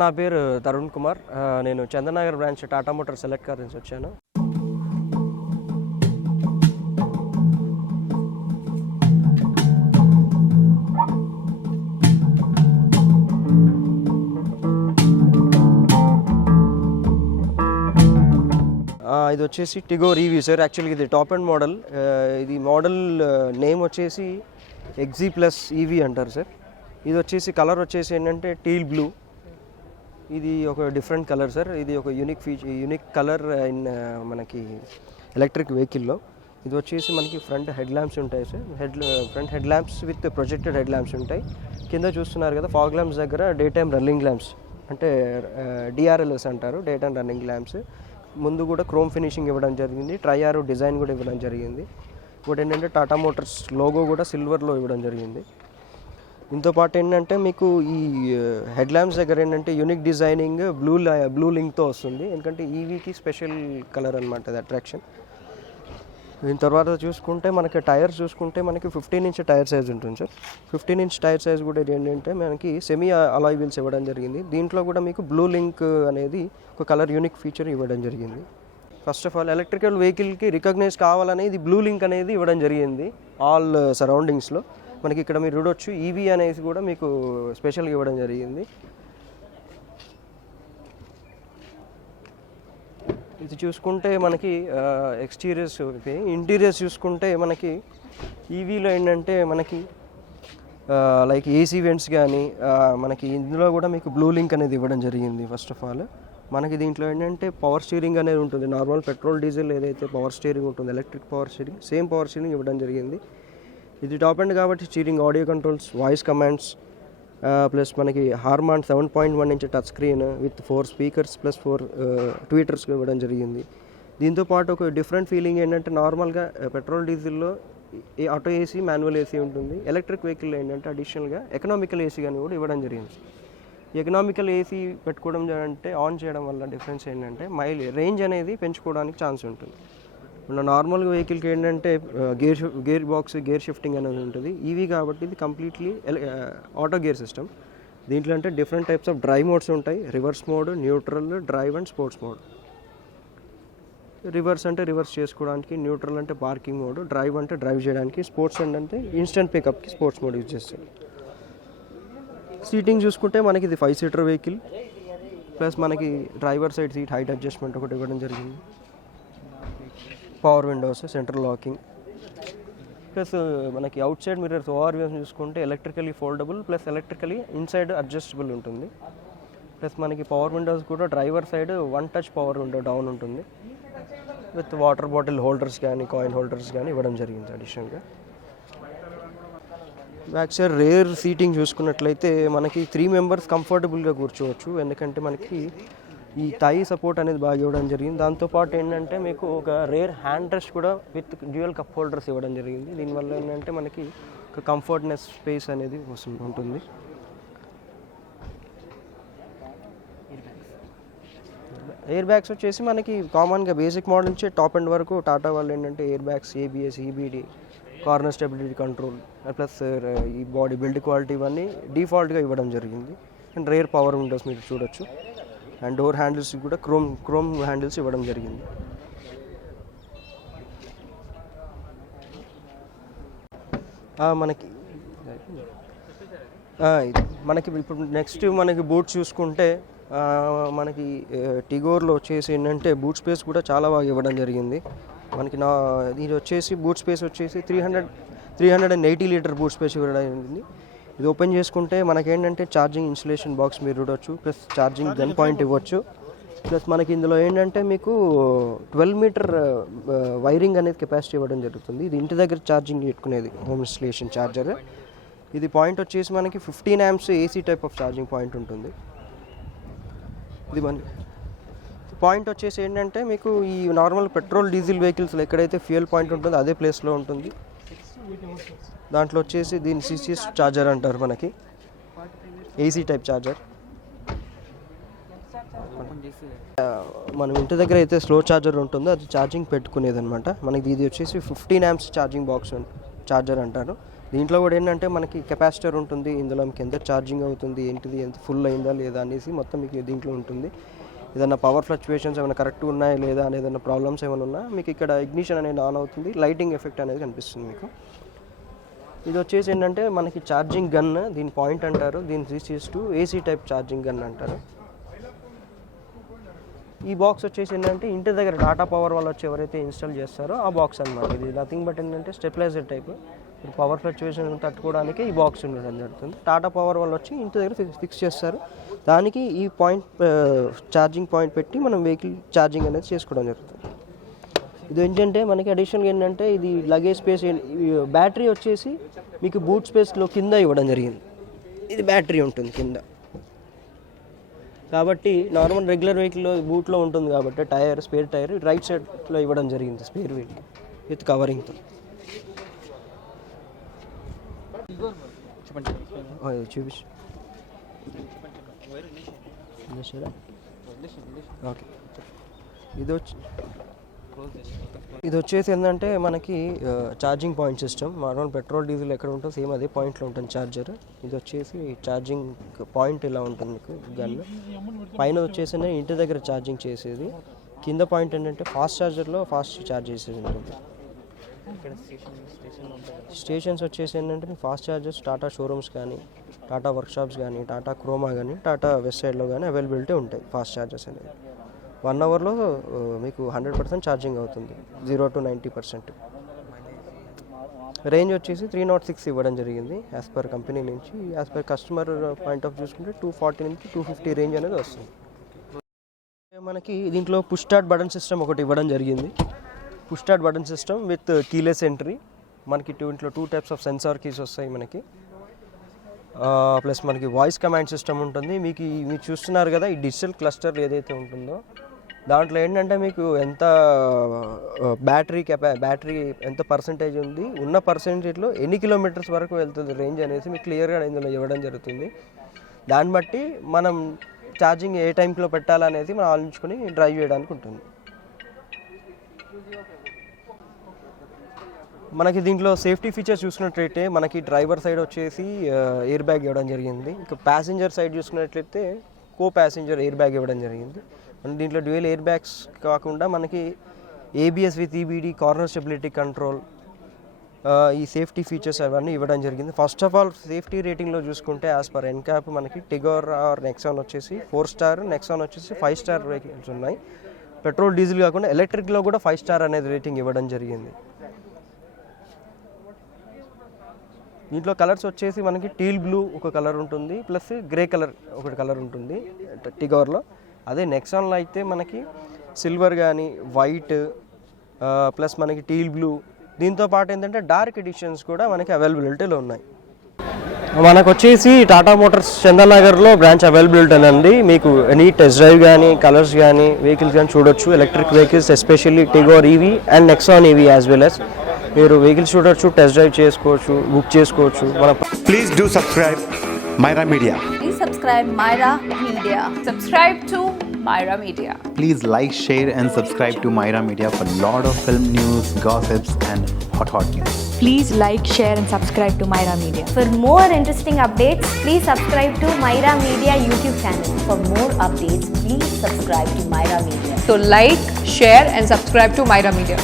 నా పేరు తరుణ్ కుమార్. నేను Chandanagar branch Tata Motors select car నుంచి వచ్చాను. ఇది వచ్చేసి టిగోర్ ఈవీ సార్. యాక్చువల్గా ఇది టాప్ అండ్ మోడల్. ఇది మోడల్ నేమ్ వచ్చేసి ఎక్సీ ప్లస్ ఈవీ అంటారు సార్. ఇది వచ్చేసి కలర్ వచ్చేసి ఏంటంటే టీల్ బ్లూ. ఇది ఒక డిఫరెంట్ కలర్ సార్. ఇది ఒక యూనిక్ కలర్ ఇన్ మనకి ఎలక్ట్రిక్ వెహికల్లో. ఇది వచ్చేసి మనకి ఫ్రంట్ హెడ్ ల్యాంప్స్ ఉంటాయి sir. Front head lamps with projected head lamps ఉంటాయి. కింద చూస్తున్నారు కదా ఫాగ్ ల్యాంప్స్ దగ్గర డే టైమ్ రన్నింగ్ ల్యాంప్స్ అంటే డిఆర్ఎల్ఎస్ అంటారు, డే టైమ్ రన్నింగ్ ల్యాంప్స్. ముందు కూడా క్రోమ్ ఫినిషింగ్ ఇవ్వడం జరిగింది, ట్రైఆర్ డిజైన్ కూడా ఇవ్వడం జరిగింది. ఇంకోటి ఏంటంటే టాటా మోటార్స్ లోగో కూడా సిల్వర్లో ఇవ్వడం జరిగింది. దీంతో పాటు ఏంటంటే మీకు ఈ హెడ్ ల్యాంప్స్ దగ్గర ఏంటంటే యూనిక్ డిజైనింగ్ బ్లూ లింక్తో వస్తుంది. ఎందుకంటే ఈవీకి స్పెషల్ కలర్ అనమాట అది అట్రాక్షన్. దీని తర్వాత చూసుకుంటే మనకి టైర్స్ చూసుకుంటే మనకి 15 ఇంచ్ టైర్ సైజ్ ఉంటుంది సార్. 15 ఇంచ్ టైర్ సైజ్ కూడా ఏంటంటే మనకి సెమీ అలాయ్ వీల్స్ ఇవ్వడం జరిగింది. దీంట్లో కూడా మీకు బ్లూ లింక్ అనేది ఒక కలర్ యూనిక్ ఫీచర్ ఇవ్వడం జరిగింది. ఫస్ట్ ఆఫ్ ఆల్ ఎలక్ట్రికల్ వెహికల్కి రికగ్నైజ్ కావాలని ఇది బ్లూ లింక్ అనేది ఇవ్వడం జరిగింది ఆల్ సరౌండింగ్స్లో. మనకి ఇక్కడ మీరు చూడొచ్చు ఈవీ అనేది కూడా మీకు స్పెషల్గా ఇవ్వడం జరిగింది. ఇది చూసుకుంటే మనకి ఎక్స్టీరియర్స్, ఇంటీరియర్స్ చూసుకుంటే మనకి ఈవీలో ఏంటంటే మనకి లైక్ ఏసీ వెంట్స్ కానీ మనకి ఇందులో కూడా మీకు బ్లూ లింక్ అనేది ఇవ్వడం జరిగింది. ఫస్ట్ ఆఫ్ ఆల్ మనకి దీంట్లో ఏంటంటే పవర్ స్టీరింగ్ అనేది ఉంటుంది. నార్మల్ పెట్రోల్ డీజిల్ ఏదైతే పవర్ స్టీరింగ్ ఉంటుంది, electric power steering same power steering ఇవ్వడం జరిగింది. ఇది టాప్ ఎండ్ కాబట్టి steering, audio controls, voice commands plus మనకి Harman 7.1 inch touch screen with 4 speakers plus 4 tweeters ఇవ్వడం జరిగింది. దీంతోపాటు ఒక డిఫరెంట్ ఫీలింగ్ ఏంటంటే నార్మల్గా పెట్రోల్ డీజిల్లో ఆటో ఏసీ, మాన్యువల్ ఏసీ ఉంటుంది. ఎలక్ట్రిక్ వెహికల్లో ఏంటంటే అడిషనల్గా ఎకనామికల్ ఏసీ కానీ కూడా ఇవ్వడం జరిగింది. ఎకనామికల్ ఏసీ పెట్టుకోవడం అంటే ఆన్ చేయడం వల్ల డిఫరెన్స్ ఏంటంటే రేంజ్ అనేది పెంచుకోవడానికి ఛాన్స్ ఉంటుంది. మన నార్మల్ వెహికల్కి ఏంటంటే గేర్ బాక్స్, గేర్ షిఫ్టింగ్ అనేది ఉంటుంది. ఈవీ కాబట్టి ఇది కంప్లీట్లీ ఆటో గేర్ సిస్టమ్. దీంట్లో అంటే different types of drive modes ఉంటాయి. Reverse mode, neutral, drive and sports mode. Reverse అంటే రివర్స్ చేసుకోవడానికి, న్యూట్రల్ అంటే పార్కింగ్ మోడ్, డ్రైవ్ అంటే డ్రైవ్ చేయడానికి, స్పోర్ట్స్ అంటే ఇన్స్టెంట్ పికప్కి స్పోర్ట్స్ మోడ్ యూజ్ చేస్తారు. సీటింగ్ చూసుకుంటే మనకి ఇది 5 సీటర్ వెహికల్ ప్లస్ మనకి driver side seat height adjustment ఒకటి ఇవ్వడం జరిగింది. Power windows, central locking plus మనకి అవుట్ సైడ్ మిర్రర్స్, ఓఆర్వీఎస్ చూసుకుంటే electrically foldable plus electrically inside adjustable ఉంటుంది. ప్లస్ మనకి పవర్ విండోస్ కూడా driver side 1 touch power window down ఉంటుంది విత్ వాటర్ బాటిల్ హోల్డర్స్ కానీ, కాయిన్ హోల్డర్స్ కానీ ఇవ్వడం జరిగింది అడిషనల్గా. బ్యాక్ సైడ్ రేర్ సీటింగ్ చూసుకున్నట్లయితే మనకి 3 మెంబర్స్ కంఫర్టబుల్గా కూర్చోవచ్చు. ఎందుకంటే మనకి ఈ థై సపోర్ట్ అనేది బాగా ఇవ్వడం జరిగింది. దాంతోపాటు ఏంటంటే మీకు ఒక రేర్ హ్యాండ్ రెస్ట్ కూడా విత్ డ్యూయల్ కప్ హోల్డర్స్ ఇవ్వడం జరిగింది. దీనివల్ల ఏంటంటే మనకి ఒక కంఫర్ట్నెస్ స్పేస్ అనేది ఉంటుంది. ఎయిర్ బ్యాగ్స్ వచ్చేసి మనకి కామన్గా బేసిక్ మోడల్ నుంచి టాప్ ఎండ్ వరకు టాటా వాళ్ళు ఏంటంటే air bags, ABS, EBD, corner stability control plus ఈ బాడీ బిల్డ్ క్వాలిటీ ఇవన్నీ డిఫాల్ట్గా ఇవ్వడం జరిగింది. అండ్ రేర్ పవర్ విండోస్ మీరు చూడొచ్చు. అండ్ డోర్ హ్యాండిల్స్ కూడా క్రోమ్ హ్యాండిల్స్ ఇవ్వడం జరిగింది. మనకి ఇప్పుడు నెక్స్ట్ మనకి బూట్స్ చూసుకుంటే మనకి టిగోర్లో వచ్చేసి ఏంటంటే బూట్ స్పేస్ కూడా చాలా బాగా ఇవ్వడం జరిగింది. మనకి ఇది వచ్చేసి బూట్ స్పేస్ వచ్చేసి 380 లీటర్ బూట్ స్పేస్ ఇవ్వడం జరిగింది. ఇది ఓపెన్ చేసుకుంటే మనకేంటంటే ఛార్జింగ్ ఇన్సులేషన్ బాక్స్ మీరు చూడవచ్చు, ప్లస్ ఛార్జింగ్ గన్ పాయింట్ ఇవ్వచ్చు. ప్లస్ మనకి ఇందులో ఏంటంటే మీకు 12 మీటర్ వైరింగ్ అనేది కెపాసిటీ ఇవ్వడం జరుగుతుంది. ఇది ఇంటి దగ్గర ఛార్జింగ్ పెట్టుకునేది హోమ్ ఇన్స్టలేషన్ ఛార్జర్. ఇది పాయింట్ వచ్చేసి మనకి 15 amps AC type of charging point ఉంటుంది. ఇది మనకి పాయింట్ వచ్చేసి ఏంటంటే మీకు ఈ నార్మల్ పెట్రోల్ డీజిల్ వెహికల్స్లో ఎక్కడైతే ఫ్యూయల్ పాయింట్ ఉంటుందో అదే ప్లేస్లో ఉంటుంది. దాంట్లో వచ్చేసి దీన్ని సిసిఎస్ ఛార్జర్ అంటారు, మనకి ఏసీ టైప్ ఛార్జర్. మనం ఇంటి దగ్గర అయితే స్లో ఛార్జర్ ఉంటుందో అది ఛార్జింగ్ పెట్టుకునేది అనమాట. మనకి ఇది వచ్చేసి 15 amps ఛార్జింగ్ బాక్స్ ఛార్జర్ అంటారు. దీంట్లో కూడా ఏంటంటే మనకి కెపాసిటర్ ఉంటుంది, ఇందులో మీకు ఎంత ఛార్జింగ్ అవుతుంది ఏంటిది, ఎంత ఫుల్ అయిందా లేదా అనేసి మొత్తం మీకు దీంట్లో ఉంటుంది. ఏదైనా పవర్ ఫ్లక్చువేషన్స్ ఏమైనా కరెక్ట్ ఉన్నాయా లేదా అనేది ఏదైనా ప్రాబ్లమ్స్ ఏమైనా ఉన్నా మీకు ఇక్కడ ఇగ్నిషన్ అనేది ఆన్ అవుతుంది, లైటింగ్ ఎఫెక్ట్ అనేది కనిపిస్తుంది మీకు. ఇది వచ్చేసి ఏంటంటే మనకి ఛార్జింగ్ గన్, దీని పాయింట్ అంటారు, దీని 3CS2 AC type charging gun అంటారు. ఈ బాక్స్ వచ్చేసి ఏంటంటే ఇంటి దగ్గర టాటా పవర్ వాళ్ళు వచ్చి ఎవరైతే ఇన్స్టాల్ చేస్తారో ఆ బాక్స్ అనమాట. ఇది నథింగ్ బట్ ఏంటంటే స్టెబిలైజర్ టైప్, పవర్ ఫ్లక్చువేషన్ తట్టుకోవడానికి ఈ బాక్స్ ఉండడం జరుగుతుంది. టాటా పవర్ వాళ్ళు వచ్చి ఇంటి దగ్గర ఫిక్స్ చేస్తారు, దానికి ఈ పాయింట్ ఛార్జింగ్ పాయింట్ పెట్టి మనం వెహికల్ ఛార్జింగ్ అనేది చేసుకోవడం జరుగుతుంది. ఇది ఏంటంటే మనకి అడిషనల్గా ఏంటంటే ఇది లగేజ్ స్పేస్, బ్యాటరీ వచ్చేసి మీకు బూట్ స్పేస్లో కింద ఇవ్వడం జరిగింది. ఇది బ్యాటరీ ఉంటుంది కింద కాబట్టి నార్మల్ రెగ్యులర్ వెహికల్లో బూట్లో ఉంటుంది కాబట్టి టైర్, స్పేర్ టైర్ రైట్ సైడ్లో ఇవ్వడం జరిగింది, స్పేర్ వీల్ విత్ కవరింగ్తో. చూపించు. ఓకే, ఇది వచ్చేసి ఏంటంటే మనకి charging point system. Normal petrol diesel ఎక్కడ ఉంటుందో సేమ్ అదే పాయింట్లో ఉంటుంది ఛార్జర్. ఇది వచ్చేసి ఛార్జింగ్ పాయింట్ ఇలా ఉంటుంది మీకు గన్. పైన వచ్చేసి ఇంటి దగ్గర ఛార్జింగ్ చేసేది, కింద పాయింట్ ఏంటంటే ఫాస్ట్ ఛార్జర్లో ఫాస్ట్ ఛార్జ్ చేసేది ఉంటుంది. స్టేషన్స్ వచ్చేసి ఏంటంటే ఫాస్ట్ ఛార్జర్స్ టాటా షోరూమ్స్ కానీ, టాటా వర్క్షాప్స్ కానీ, టాటా క్రోమా కానీ, టాటా వెస్ట్ సైడ్లో కానీ అవైలబిలిటీ ఉంటాయి ఫాస్ట్ ఛార్జర్స్ అనేవి. 1 అవర్లో మీకు 100% ఛార్జింగ్ అవుతుంది, 0 to 90%. రేంజ్ వచ్చేసి 306 ఇవ్వడం జరిగింది యాజ్ పర్ కంపెనీ నుంచి. As per customer point of చూసుకుంటే 240 నుంచి 250 రేంజ్ అనేది వస్తుంది. మనకి దీంట్లో పుష్ స్టార్ట్ బటన్ సిస్టమ్ ఒకటి ఇవ్వడం జరిగింది. Push start button system with keyless entry. మనకి దీంట్లో 2 టైప్స్ ఆఫ్ సెన్సార్ కీస్ వస్తాయి మనకి, ప్లస్ మనకి వాయిస్ కమాండ్ సిస్టమ్ ఉంటుంది. మీకు చూస్తున్నారు కదా ఈ డిజిటల్ క్లస్టర్ ఏదైతే ఉంటుందో దాంట్లో ఏంటంటే మీకు ఎంత బ్యాటరీ ఎంత పర్సంటేజ్ ఉంది, ఉన్న పర్సంటేజ్లో ఎన్ని కిలోమీటర్స్ వరకు వెళ్తుంది రేంజ్ అనేసి మీకు క్లియర్గా ఇందులో ఇవ్వడం జరుగుతుంది. దాన్ని బట్టి మనం ఛార్జింగ్ ఏ టైంలో పెట్టాలనేది మనం ఆలోచించుకొని డ్రైవ్ చేయడానికి ఉంటుంది. మనకి దీంట్లో సేఫ్టీ ఫీచర్స్ చూసుకున్నట్లయితే మనకి డ్రైవర్ సైడ్ వచ్చేసి ఎయిర్ బ్యాగ్ ఇవ్వడం జరిగింది. ఇంకా ప్యాసింజర్ సైడ్ చూసుకున్నట్లయితే కో ప్యాసింజర్ ఎయిర్ బ్యాగ్ ఇవ్వడం జరిగింది. అండ్ దీంట్లో డ్యూయల్ ఎయిర్ బ్యాగ్స్ కాకుండా మనకి ABS with EBD, corner stability control, ఈ సేఫ్టీ ఫీచర్స్ అవన్నీ ఇవ్వడం జరిగింది. ఫస్ట్ ఆఫ్ ఆల్ సేఫ్టీ రేటింగ్లో చూసుకుంటే యాజ్ పర్ ఎన్క్యాప్ మనకి టిగోర్ ఆర్ నెక్సాన్ వచ్చేసి 4 స్టార్, నెక్సాన్ వచ్చేసి 5 స్టార్ రేటింగ్స్ ఉన్నాయి. పెట్రోల్ డీజిల్ కాకుండా ఎలక్ట్రిక్లో కూడా 5 స్టార్ అనేది రేటింగ్ ఇవ్వడం జరిగింది. దీంట్లో కలర్స్ వచ్చేసి మనకి టీల్ బ్లూ ఒక కలర్ ఉంటుంది, ప్లస్ గ్రే కలర్ ఒకటి కలర్ ఉంటుంది టిగోర్లో. అదే నెక్సాన్లో అయితే మనకి సిల్వర్ కానీ, వైట్, ప్లస్ మనకి టీల్ బ్లూ, దీంతో పాటు ఏంటంటే డార్క్ ఎడిషన్స్ కూడా మనకి అవైలబిలిటీలో ఉన్నాయి. మనకు వచ్చేసి టాటా మోటార్స్ చందనగర్లో బ్రాంచ్ అవైలబిలిటీ అండి. మీకు ఎనీ టెస్ట్ డ్రైవ్ కానీ, కలర్స్ కానీ, వెహికల్స్ కానీ చూడొచ్చు. Electric vehicles especially Tigor EV and Nexon EV as well as మీరు వెహికల్స్ చూడొచ్చు, టెస్ట్ డ్రైవ్ చేసుకోవచ్చు, బుక్ చేసుకోవచ్చు. Please do subscribe Myra Media. Please subscribe Myra Media. Subscribe to Myra Media. Please like, share and subscribe to Myra Media for lot of film news, gossips and hot news. Please like, share and subscribe to Myra Media. For more interesting updates, please subscribe to Myra Media YouTube channel. For more updates, please subscribe to Myra Media. So like, share and subscribe to Myra Media.